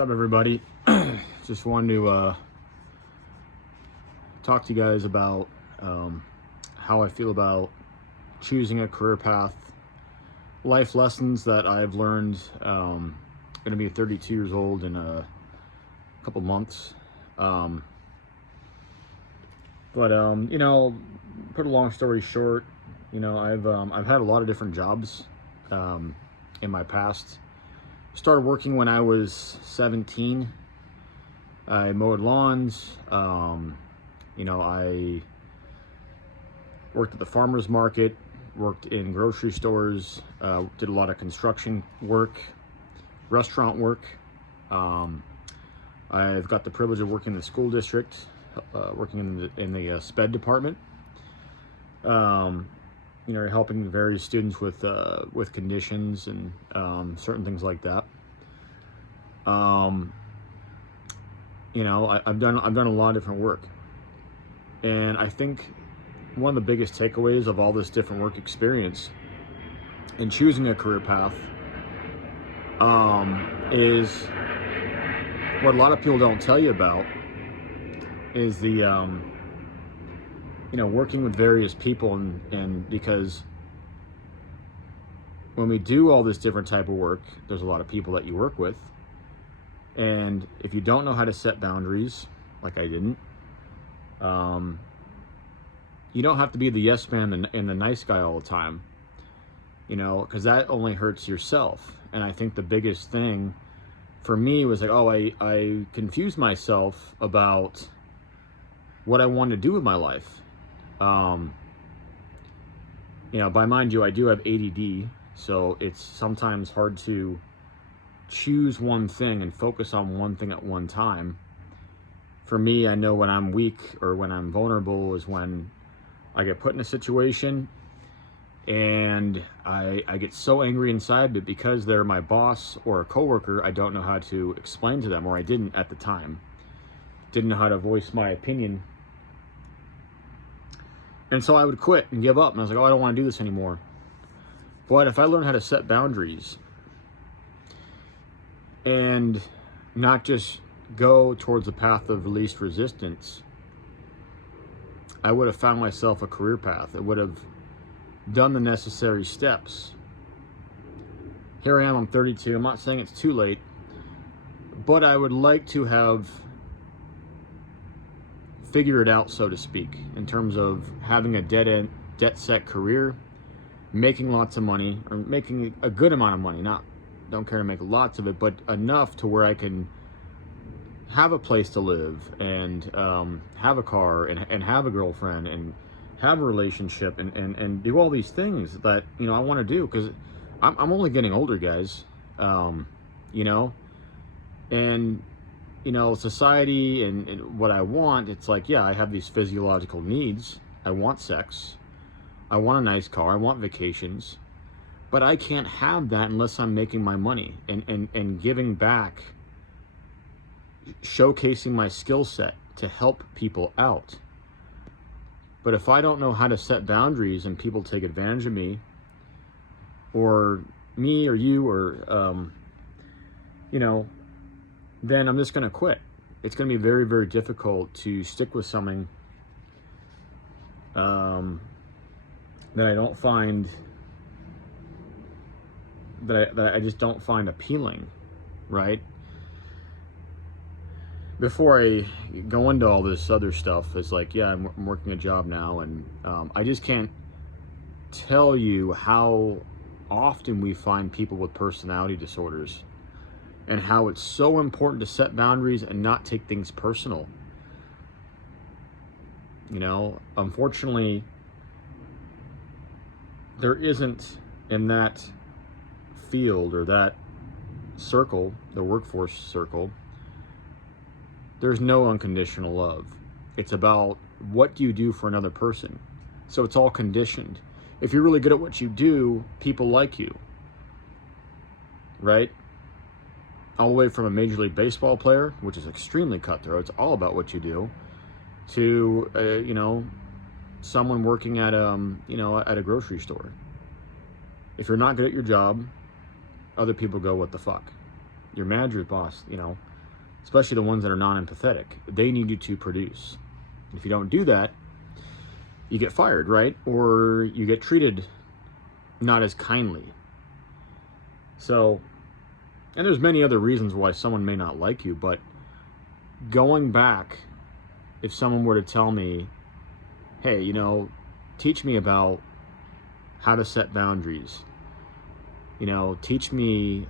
What's up, everybody? Just wanted to talk to you guys about how I feel about choosing a career path, life lessons that I've learned. Going to be 32 years old in a couple months. You know, put a long story short, you know, I've had a lot of different jobs in my past. Started working when I was 17. I mowed lawns. You know, I worked at the farmer's market, worked in grocery stores, did a lot of construction work, restaurant work. I've got the privilege of working in the school district, working in the SPED department. You know, helping various students with conditions and certain things like that. You know, I've done a lot of different work, and I think one of the biggest takeaways of all this different work experience and choosing a career path is what a lot of people don't tell you about is the you know, working with various people, and because when we do all this different type of work, there's a lot of people that you work with, and if you don't know how to set boundaries, like I didn't, you don't have to be the yes man and the nice guy all the time, you know, because that only hurts yourself. And I think the biggest thing for me was like, oh, I confused myself about what I wanted to do with my life. You know, mind you, I do have ADD, so it's sometimes hard to choose one thing and focus on one thing at one time. For me, I know when I'm weak or when I'm vulnerable is when I get put in a situation and I get so angry inside, but because they're my boss or a coworker, I don't know how to explain to them, or I didn't at the time. Didn't know how to voice my opinion. And so I would quit and give up. And I was like, oh, I don't want to do this anymore. But if I learn how to set boundaries and not just go towards the path of least resistance, I would have found myself a career path. I would have done the necessary steps. Here I am, I'm 32. I'm not saying it's too late, but I would like to have figure it out, so to speak, in terms of having a debt set career, making lots of money, or making a good amount of money. Don't care to make lots of it, but enough to where I can have a place to live and have a car and have a girlfriend and have a relationship and do all these things that, you know, I want to do, because I'm only getting older, guys. You know, and you know, society and what I want, it's like, yeah, I have these physiological needs. I want sex. I want a nice car. I want vacations. But I can't have that unless I'm making my money and giving back, showcasing my skill set to help people out. But if I don't know how to set boundaries and people take advantage of me or you or, you know, then I'm just going to quit. It's going to be very, very difficult to stick with something that I don't find, that I just don't find appealing, right? Before I go into all this other stuff, it's like, yeah, I'm working a job now, and I just can't tell you how often we find people with personality disorders, and how it's so important to set boundaries and not take things personal. You know, unfortunately, there isn't in that field or that circle, the workforce circle, there's no unconditional love. It's about what do you do for another person. So it's all conditioned. If you're really good at what you do, people like you, right? All the way from a Major League Baseball player, which is extremely cutthroat, it's all about what you do, to you know, someone working at you know, at a grocery store. If you're not good at your job, other people go, what the fuck? Your manager's boss, you know, especially the ones that are non-empathetic. They need you to produce. If you don't do that, you get fired, right? Or you get treated not as kindly. So, and there's many other reasons why someone may not like you, but going back, if someone were to tell me, hey, teach me about how to set boundaries, teach me,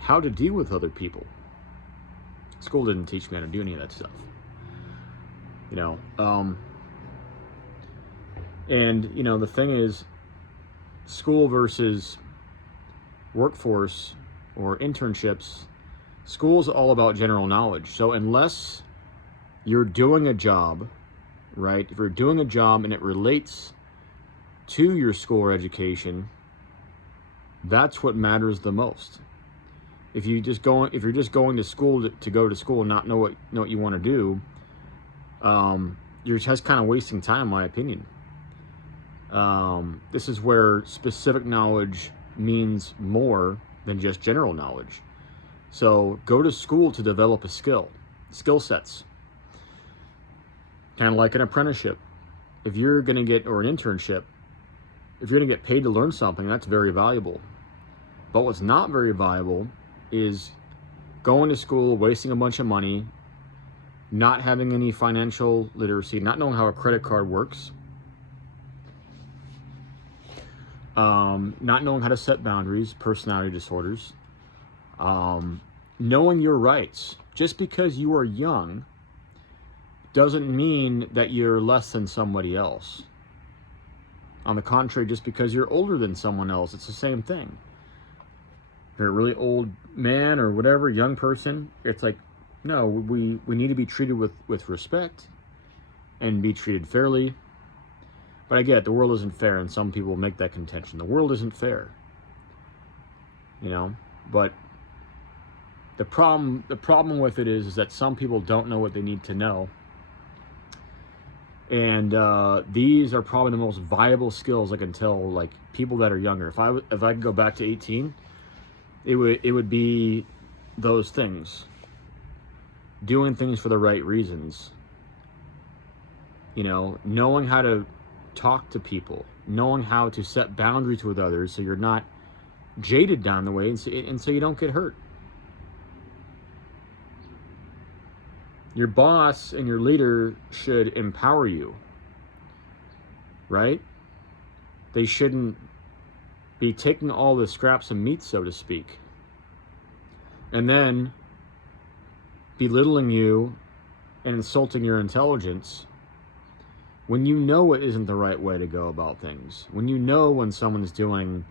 how to deal with other people. School didn't teach me how to do any of that stuff. And the thing is, school versus workforce or internships, school's all about general knowledge. So unless you're doing a job, right? If you're doing a job and it relates to your school or education, that's what matters the most. If you're just going to school to go to school and not know what you want to do, you're just kind of wasting time, in my opinion. This is where specific knowledge means more than just general knowledge. So go to school to develop a skill sets. Kind of like an apprenticeship. If you're going to get, or an internship, if you're going to get paid to learn something, that's very valuable. But what's not very valuable is going to school, wasting a bunch of money, not having any financial literacy, not knowing how a credit card works, not knowing how to set boundaries, personality disorders, knowing your rights. Just because you are young doesn't mean that you're less than somebody else. On the contrary, just because you're older than someone else, it's the same thing. If you're a really old man or whatever, young person, it's like, no, we need to be treated with respect and be treated fairly. But I get it, the world isn't fair, and some people make that contention. The world isn't fair. But the problem with it is that some people don't know what they need to know. And these are probably the most viable skills I can tell, like, people that are younger. If I could go back to 18, it would be those things. Doing things for the right reasons. Knowing how to talk to people, knowing how to set boundaries with others so you're not jaded down the way, and so you don't get hurt. Your boss and your leader should empower you, right? They shouldn't be taking all the scraps of meat, so to speak, and then belittling you and insulting your intelligence when you know it isn't the right way to go about things, when you know when someone's doing